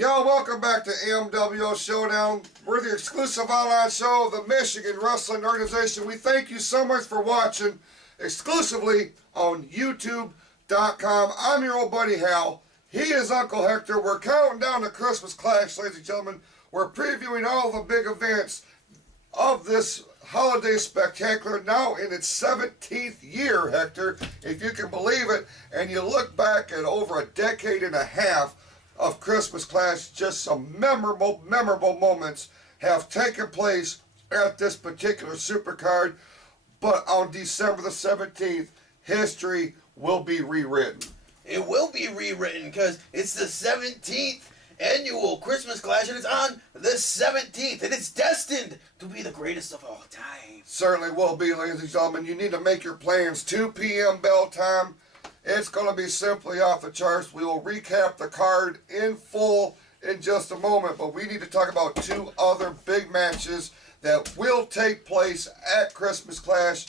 Y'all, welcome back to MWO Showdown. We're the exclusive online show of the Michigan Wrestling Organization. We thank you so much for watching exclusively on YouTube.com. I'm your old buddy Hal. He is Uncle Hector. We're counting down the Christmas Clash, ladies and gentlemen. We're previewing all the big events of this holiday spectacular, now in its 17th year, Hector, if you can believe it. And you look back at over a decade and a half of Christmas Clash, just some memorable moments have taken place at this particular supercard. But on December the 17th, history will be rewritten. It will be rewritten because it's the 17th annual Christmas Clash and it's on the 17th and it's destined to be the greatest of all time. Certainly will be, ladies and gentlemen. You need to make your plans. 2 p.m. bell time. It's going to be simply off the charts. We will recap the card in full in just a moment, but we need to talk about 2 other big matches that will take place at Christmas Clash.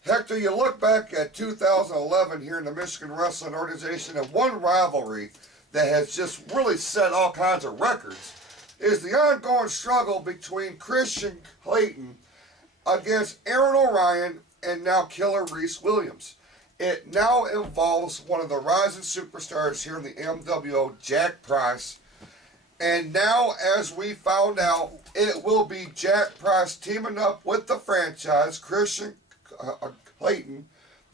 Hector, you look back at 2011 here in the Michigan Wrestling Organization, and one rivalry that has just really set all kinds of records is the ongoing struggle between Kristian Klayton against Aaron Orion and now Killer Reese Williams. It now involves one of the rising superstars here in the MWO, Jack Price. And now, as we found out, it will be Jack Price teaming up with the franchise, Kristian Klayton.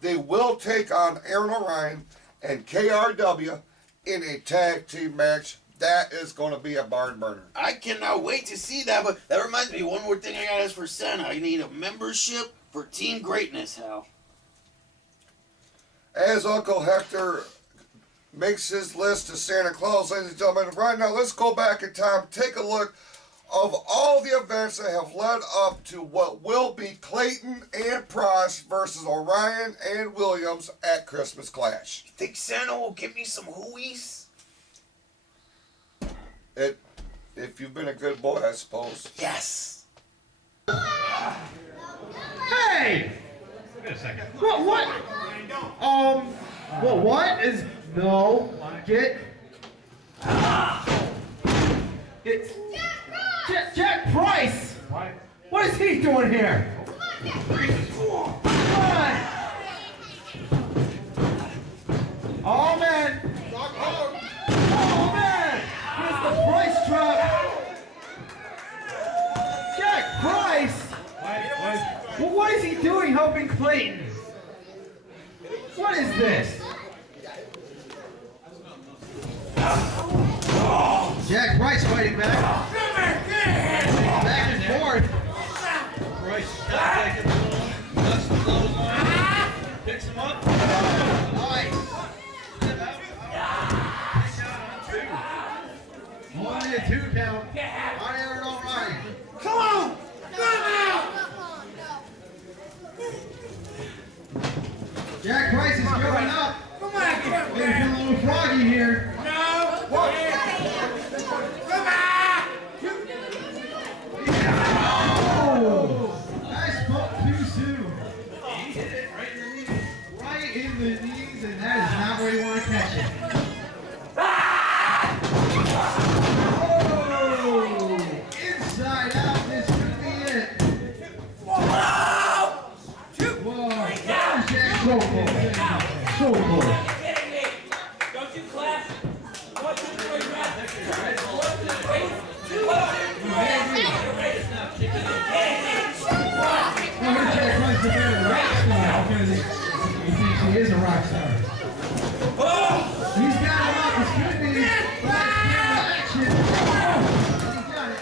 They will take on Aaron Orion and KRW in a tag team match. That is going to be a barn burner. I cannot wait to see that, but that reminds me, one more thing I got to ask for Santa. I need a membership for Team Greatness, Hal. As Uncle Hector makes his list to Santa Claus, ladies and gentlemen, right now let's go back in time, take a look of all the events that have led up to what will be Klayton and Price versus Orion and Williams at Christmas Clash. You think Santa will give me some hooies? If you've been a good boy, I suppose. Yes. Hey! Wait a second. What? Well, what is... No. Get... It's... Jack Price! What is he doing here? Come on! Oh, man! Oh, man! Here's the Price trap! Jack Price! Well, what is he doing helping Klayton? What is this? Jack Price fighting back. Back and forth. Price ducks the clothesline, picks him up. Nice. One and a 2 count. On Aaron Orion. Come on! Jack Price is going up. Come on, get Maybe a little froggy here. No! Come on! Oh! Nice bump too soon. He hit it right in the knees. Right in the knees, and that is not where you want to catch it. Oh! Inside out, this could be it. Whoa! There's Jack so close. So close. Don't you clap? 1, 2, 3, rap. 1, 2, 3. 2, Well, here's Jack Price, the better rock star, because he thinks he is a rock star. He's got him up as good as last action. He got it.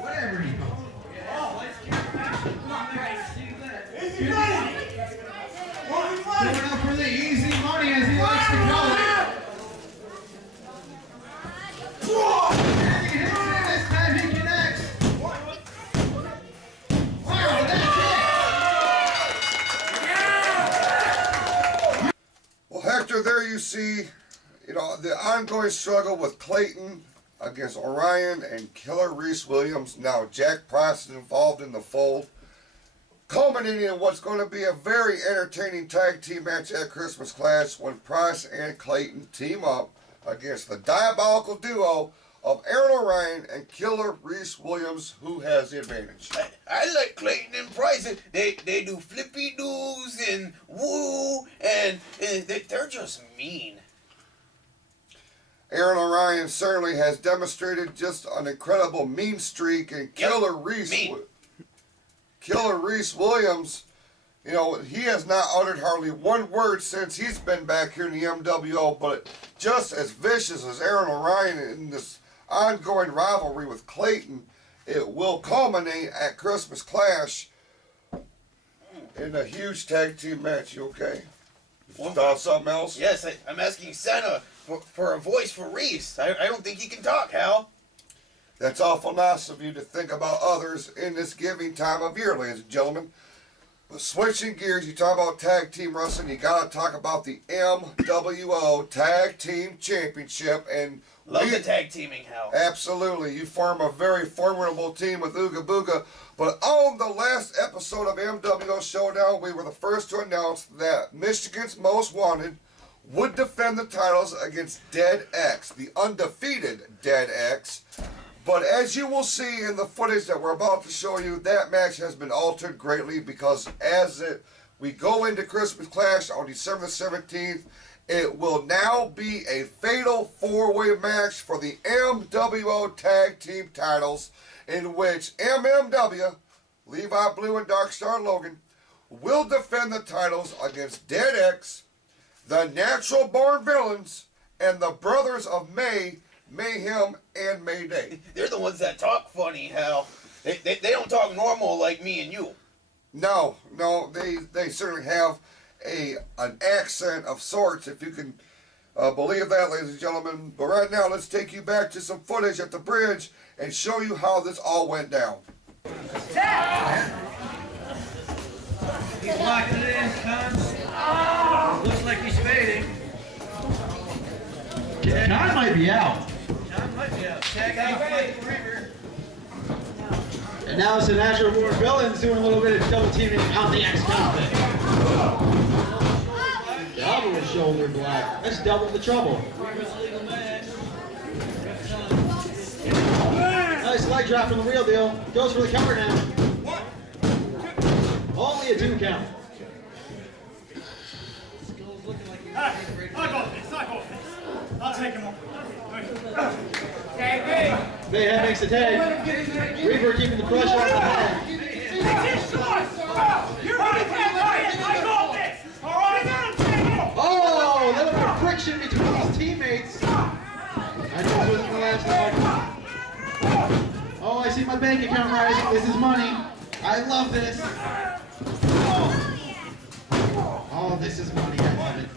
Whatever he calls it. Going up for the easy money, as he likes to call it. And he hits it this time, he connects. Wow, that's it. Well, Hector, there you see, the ongoing struggle with Klayton against Orion and Killer Reese Williams. Now Jack Price is involved in the fold, culminating in what's going to be a very entertaining tag team match at Christmas Clash when Price and Klayton team up against the diabolical duo of Aaron Orion and Killer Reese Williams, who has the advantage. I like Klayton and Price. They do flippy doos and woo, and they're just mean. Aaron Orion certainly has demonstrated just an incredible mean streak, and Killer Reese Williams, you know, he has not uttered hardly one word since he's been back here in the MWO, but just as vicious as Aaron Orion in this ongoing rivalry with Klayton, it will culminate at Christmas Clash in a huge tag team match. You okay? You thought something else? Yes, I'm asking Santa for a voice for Reese. I don't think he can talk, Hal. That's awful nice of you to think about others in this giving time of year, ladies and gentlemen. But switching gears, you talk about tag team wrestling, you gotta talk about the MWO Tag Team Championship, and Love the tag teaming, Hal. Absolutely, you form a very formidable team with Ooga Booga. But on the last episode of MWO Showdown, we were the first to announce that Michigan's Most Wanted would defend the titles against Dead X, the undefeated Dead X. But as you will see in the footage that we're about to show you, that match has been altered greatly because we go into Christmas Clash on December 17th, it will now be a fatal four-way match for the MWO Tag Team titles, in which MMW, Levi Blue and Darkstar Logan, will defend the titles against Dead X, the Natural Born Villains, and the Brothers of Mayhem and Mayday. They're the ones that talk funny, Hal. They don't talk normal like me and you. No, they certainly have an accent of sorts, if you can believe that, ladies and gentlemen. But right now, let's take you back to some footage at the bridge and show you how this all went down. He's locked it in, Cons. Looks like he's fading. John might be out. John might be out. Tag out, fight the Reaper. And now it's the Natural Born Villains doing a little bit of double teaming on the X-Convict. Double shoulder block. That's double the trouble. Reaper's legal match. Nice leg drop from the real deal. Goes for the cover now. Only a 2 count. I'll take him on. Mayhem makes the tag. Reaper keeping the pressure on the head. Oh, a little bit of friction between his teammates. I know it wasn't the last one. Oh, I see my bank account rising. This is money. I love this. Oh, this is money. I love it.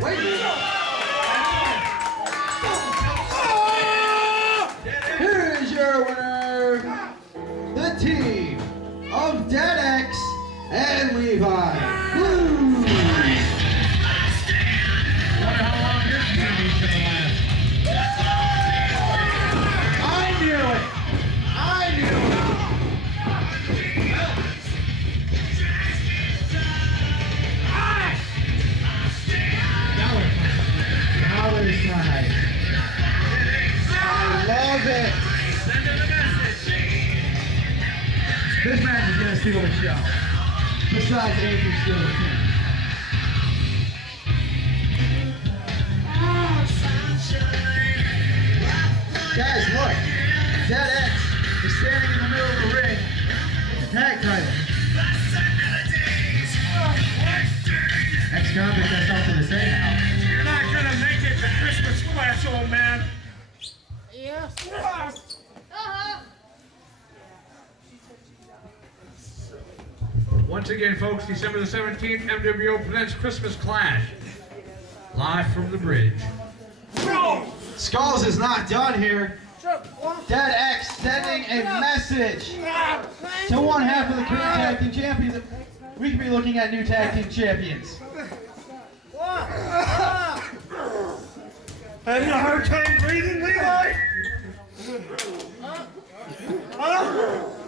Wait a minute. Here is your winner, the team of Dead X and Levi. Woo! Wonder how long this movie's gonna last. I knew it! I knew it! Dollar side. I love it! Send him a message. This match is gonna steal the show. Besides Andrew steal the king. Guys, look! Dead X is standing in the middle of the ring. The tag title. X-Convict has something to say now. You're not gonna make it to Christmas Clash, old man. Once again, folks, December the 17th, MWO presents Christmas Clash. Live from the bridge. Skulls is not done here. Dead X sending a message to one half of the current tag team champions. We could be looking at new tag team champions. Having a hard time breathing, Levi? Huh?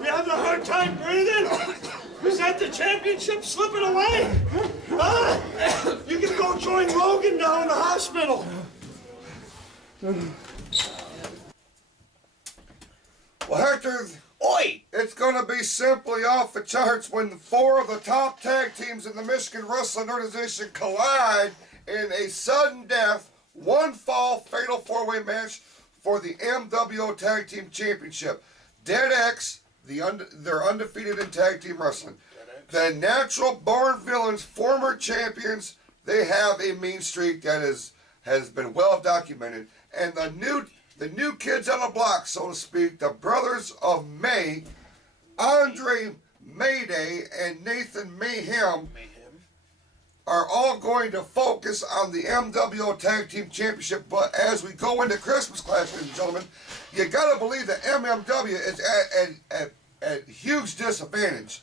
You having a hard time breathing? Is that the championship slipping away? Huh? You can go Join Logan down in the hospital. Well, Hector, Oi! it's going to be simply off the charts when 4 of the top tag teams in the Michigan Wrestling Organization collide in a sudden death, one fall, fatal 4-way match for the MWO Tag Team Championship. Dead X, they're undefeated in tag team wrestling. The Natural Born Villains, former champions, they have a mean streak that has been well documented. And the new kids on the block, so to speak, the Brothers of May, Andre Mayday and Nathan Mayhem, are all going to focus on the MWO Tag Team Championship. But as we go into Christmas Clash, ladies and gentlemen, you got to believe that MMW is at huge disadvantage.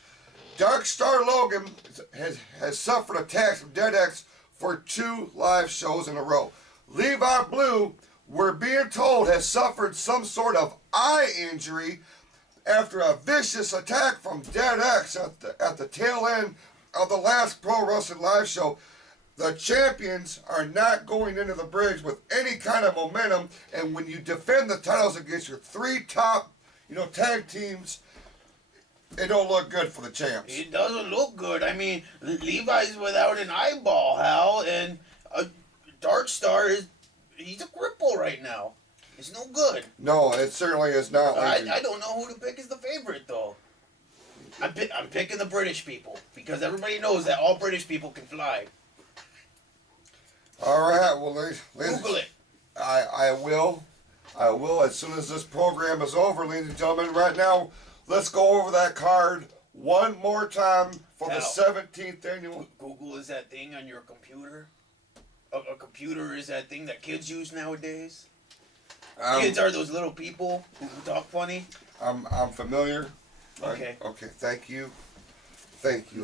Dark Star Logan has suffered attacks from Dead X for 2 live shows in a row. Levi Blue, we're being told, has suffered some sort of eye injury after a vicious attack from Dead X at the tail end of the last Pro Wrestling Live show. The champions are not going into the bridge with any kind of momentum, and when you defend the titles against your 3 top, tag teams, it don't look good for the champs. It doesn't look good. I mean, Levi's without an eyeball, Hal, and Dark Star he's a cripple right now. It's no good. No, it certainly is not. I don't know who to pick as the favorite, though. I'm picking the British people, because everybody knows that all British people can fly. All right, well, ladies, Google it. I will as soon as this program is over, ladies and gentlemen. Right now, let's go over that card one more time for the 17th annual. Google is that thing on your computer. A computer is that thing that kids use nowadays. Kids are those little people who talk funny. I'm familiar. Okay. Okay. Thank you,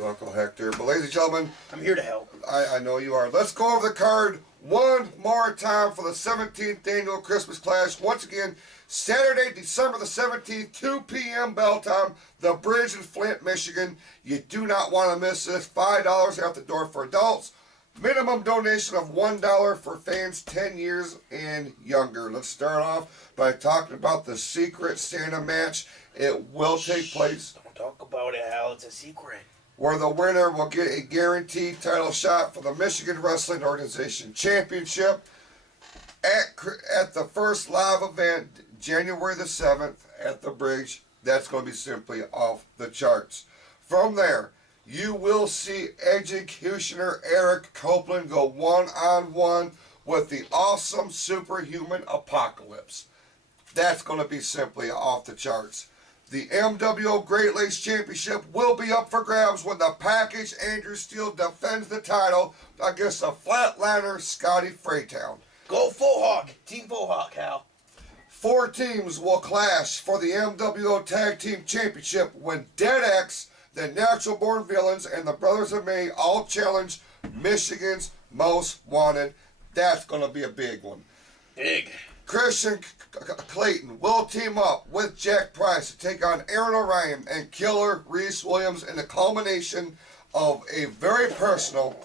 Uncle Hector. But ladies and gentlemen, I'm here to help. I know you are. Let's go over the card one more time for the 17th annual Christmas Clash. Once again, Saturday, December the 17th, 2 p.m. bell time, the Bridge in Flint, Michigan. You do not want to miss this. $5 out the door for adults. Minimum donation of $1 for fans 10 years and younger. Let's start off by talking about the Secret Santa match. It will take place. Don't talk about it, Hal. It's a secret. Where the winner will get a guaranteed title shot for the Michigan Wrestling Organization Championship at the first live event, January the 7th at the Bridge. That's going to be simply off the charts. From there, you will see executioner Eric Copeland go one-on-one with the awesome superhuman Apocalypse. That's going to be simply off the charts. The MWO Great Lakes Championship will be up for grabs when the package Andrew Steele defends the title against the flatliner Scotty Freytown. Go Full Hawk. Team Full Hawk, Hal. 4 teams will clash for the MWO Tag Team Championship when Dead X, the Natural Born Villains, and the Brothers of May all challenge Michigan's Most Wanted. That's going to be a big one. Big. Kristian Klayton will team up with Jack Price to take on Aaron Orion and Killer Reese Williams in the culmination of a very personal,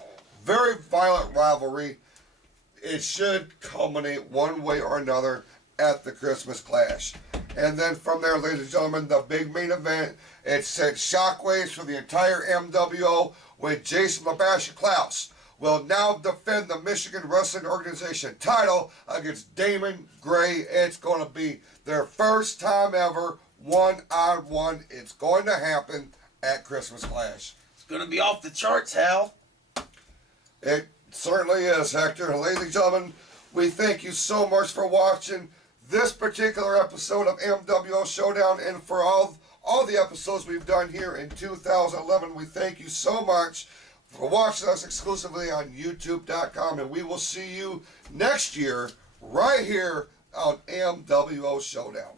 very violent rivalry. It should culminate one way or another at the Christmas Clash. And then from there, ladies and gentlemen, the big main event, it sent shockwaves for the entire MWO with Jason LaBasha Klaus will now defend the Michigan Wrestling Organization title against Damon Gray. It's going to be their first time ever one-on-one. It's going to happen at Christmas Clash. It's going to be off the charts, Hal. It certainly is, Hector. Ladies and gentlemen, we thank you so much for watching this particular episode of MWO Showdown, and for all the episodes we've done here in 2011. We thank you so much for watching us exclusively on YouTube.com, and we will see you next year right here on MWO Showdown.